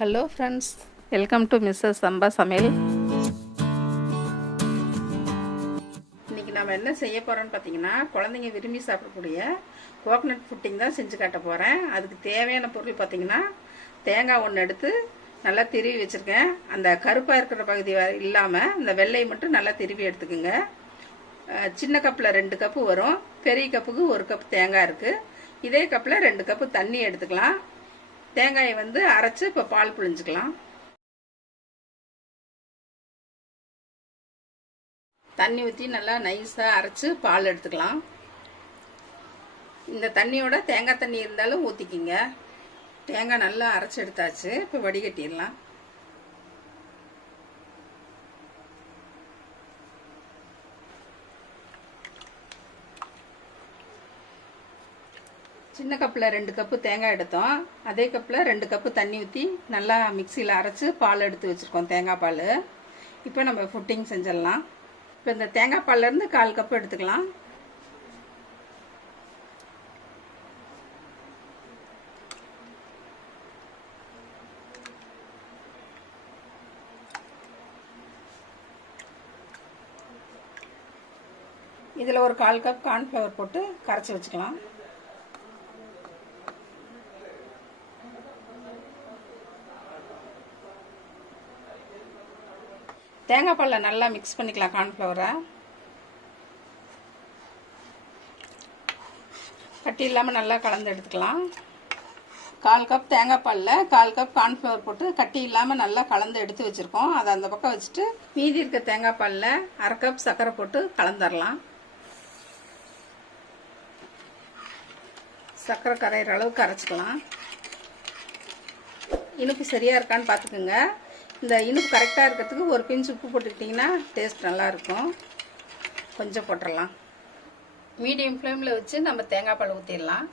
Hello friends, welcome to Mrs Samba Samayal. இன்றைக்கி நம்ம என்ன செய்ய போகிறோன்னு பார்த்தீங்கன்னா, குழந்தைங்க விரும்பி சாப்பிடக்கூடிய கோகனட் புட்டிங் தான் செஞ்சு காட்ட போகிறேன். அதுக்கு தேவையான பொருள் பார்த்தீங்கன்னா, தேங்காய் ஒன்று எடுத்து நல்லா திருவி வச்சுருக்கேன். அந்த கருப்பாக இருக்கிற பகுதி இல்லாமல் அந்த வெள்ளையை மட்டும் நல்லா திருவி எடுத்துக்கோங்க. சின்ன கப்பில் 2 கப்பு வரும், பெரிய கப்புக்கு 1 கப் தேங்காய் இருக்குது. இதே கப்பில் 2 கப்பு தண்ணி எடுத்துக்கலாம். தேங்காயை அரைச்சி இப்போ பால் புழிஞ்சிக்கலாம். தண்ணி ஊற்றி நல்லா நைஸாக அரைச்சி பால் எடுத்துக்கலாம். இந்த தண்ணியோட தேங்காய் தண்ணி இருந்தாலும் ஊற்றிக்கிங்க. தேங்காய் நல்லா அரைச்சி எடுத்தாச்சு, இப்போ வடிகட்டிடலாம். சின்ன கப்பில் 2 கப்பு தேங்காய் எடுத்தோம். அதே கப்பில் 2 கப்பு தண்ணி ஊற்றி நல்லா மிக்சியில் அரைச்சி பால் எடுத்து வச்சுருக்கோம், தேங்காய் பால். இப்போ நம்ம புட்டிங் செஞ்சிடலாம். இப்போ இந்த தேங்காய் பால்லேருந்து 1/4 கப்பு எடுத்துக்கலாம். இதில் ஒரு 1/4 கப் கார்ன்ஃப்ளவர் போட்டு கரைச்சி வச்சுக்கலாம். தேங்காய் பாலில் நல்லா மிக்ஸ் பண்ணிக்கலாம் கார்ன்ஃப்ளவரை. கட்டி இல்லாமல் நல்லா கலந்து எடுத்துக்கலாம். 1/4 கப் தேங்காய் பாலில் 1/4 கப் கார்ன்ஃப்ளவர் போட்டு கட்டி இல்லாமல் நல்லா கலந்து எடுத்து வச்சுருக்கோம். அதை அந்த பக்கம் வச்சுட்டு மீதி இருக்க தேங்காய் பாலில் 1/2 கப் சர்க்கரை போட்டு கலந்துடலாம். சர்க்கரை கரையிற அளவுக்கு அரைச்சிக்கலாம். இனிப்பு சரியாக இருக்கான்னு பார்த்துக்குங்க. இந்த இனிப்பு கரெக்டாக இருக்கிறதுக்கு ஒரு பிஞ்சு உப்பு போட்டுக்கிட்டிங்கன்னா டேஸ்ட் நல்லாயிருக்கும். கொஞ்சம் போட்டுடலாம். மீடியம் ஃப்ளேமில் வச்சு நம்ம தேங்காய் பால் ஊற்றிடலாம்.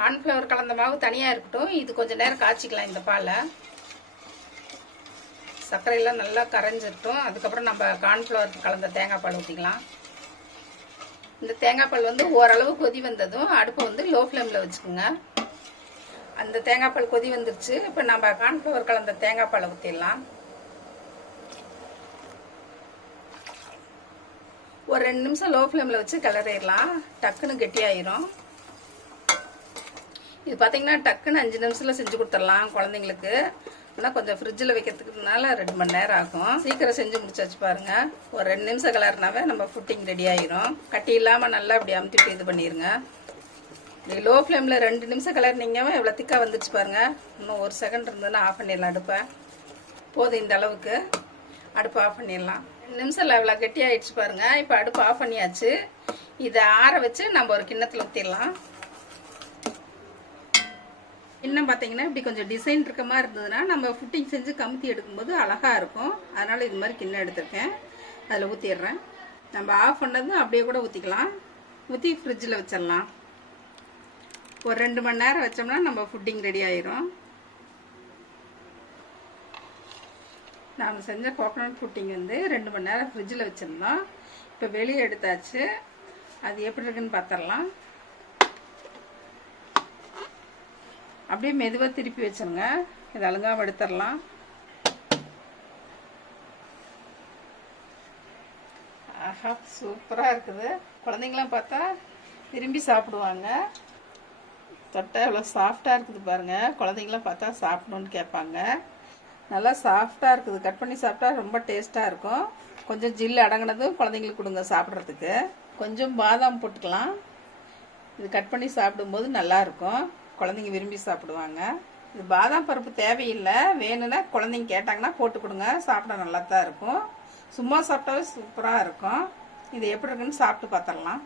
கார்ன்ஃப்ளவர் கலந்த மாவு தனியாக இருக்கட்டும், இது கொஞ்சம் நேரம் காய்ச்சிக்கலாம். இந்த பாலை சர்க்கரையெல்லாம் நல்லா கரைஞ்சிருட்டும். அதுக்கப்புறம் நம்ம கார்ன்ஃப்ளவர் கலந்த தேங்காய் பால் ஊற்றிக்கலாம். இந்த தேங்காய் பால் ஓரளவு கொதி வந்ததும் அடுப்பை லோ ஃப்ளேமில் வச்சுக்கோங்க. அந்த தேங்காய் பால் கொதி வந்துருச்சு. இப்போ நம்ம கார்ன்ஃப்ளவர் கலந்த தேங்காய் பாலை ஊற்றிடலாம். ஒரு 2 நிமிஷம் லோ ஃப்ளேமில் வச்சு கிளறிடலாம். டக்குன்னு கெட்டியாயிரும். இது பார்த்தீங்கன்னா டக்குன்னு 5 நிமிஷத்தில் செஞ்சு கொடுத்துடலாம் குழந்தைங்களுக்கு. ஆனால் கொஞ்சம் ஃப்ரிட்ஜில் வைக்கிறதுக்குனால 2 மணி நேரம் ஆகும். சீக்கிரம் செஞ்சு முடிச்சாச்சு பாருங்க. ஒரு 2 நிமிஷம் கிளறினாவே நம்ம புட்டிங் ரெடி ஆயிரும். கட்டி இல்லாமல் நல்லா அப்படி அமுத்திட்டு இது பண்ணிடுங்க. இப்படி லோ ஃப்ளேமில் 2 நிமிஷம் கிளறினீங்க எவ்வளோ திக்காக வந்துடுச்சு பாருங்க. இன்னும் 1 செகண்ட் இருந்ததுன்னா ஆஃப் பண்ணிடலாம் அடுப்பை. போதும், இந்த அளவுக்கு அடுப்பை ஆஃப் பண்ணிடலாம். 2 நிமிஷம் எவ்வளோ கெட்டி ஆயிடுச்சு பாருங்க. இப்போ அடுப்பு ஆஃப் பண்ணியாச்சு. இதை ஆற வச்சு நம்ம ஒரு கிண்ணத்தில் ஊற்றிடலாம். இன்னும் பார்த்தீங்கன்னா இப்படி கொஞ்சம் டிசைன் இருக்க மாதிரி இருந்ததுன்னா நம்ம புட்டிங் செஞ்சு கமுத்தி எடுக்கும்போது அழகாக இருக்கும். அதனால் இது மாதிரி கிண்ணம் எடுத்துருக்கேன். அதில் ஊற்றிடுறேன். நம்ம ஆஃப் பண்ணதும் அப்படியே கூட ஊற்றிக்கலாம். ஊற்றி ஃப்ரிட்ஜில் வச்சிடலாம். ஒரு 2 மணி நேரம் வச்சோம்னா நம்ம புட்டிங் ரெடி ஆயிரும். நாம் செஞ்ச கோகனட் புட்டிங் 2 மணி நேரம் ஃப்ரிட்ஜில் வச்சுருந்தோம். இப்போ வெளியே எடுத்தாச்சு. அது எப்படி இருக்குன்னு பார்த்துடலாம். அப்படியே மெதுவாக திருப்பி வச்சுருங்க. இதை அழுங்காமல் எடுத்துடலாம். ஆஹா, சூப்பராக இருக்குது. குழந்தைங்களாம் பார்த்தா விரும்பி சாப்பிடுவாங்க. தொட்டை எவ்வளோ சாஃப்டாக இருக்குது பாருங்கள். குழந்தைங்களாம் பார்த்தா சாப்பிடணுன்னு கேட்பாங்க. நல்லா சாஃப்டாக இருக்குது. கட் பண்ணி சாப்பிட்டா ரொம்ப டேஸ்ட்டாக இருக்கும். கொஞ்சம் ஜில்லு அடங்கினதும் குழந்தைங்களுக்கு கொடுங்க சாப்பிட்றதுக்கு. கொஞ்சம் பாதாம் போட்டுக்கலாம். இது கட் பண்ணி சாப்பிடும்போது நல்லாயிருக்கும். குழந்தைங்க விரும்பி சாப்பிடுவாங்க. இது பாதாம் பருப்பு தேவையில்லை. வேணும்னா குழந்தைங்க கேட்டாங்கன்னா போட்டு கொடுங்க. சாப்பிட நல்லா தான் இருக்கும். சும்மா சாப்பிட்டாவே சூப்பராக இருக்கும். இது எப்படி இருக்குன்னு சாப்பிட்டு பார்த்துடலாம்.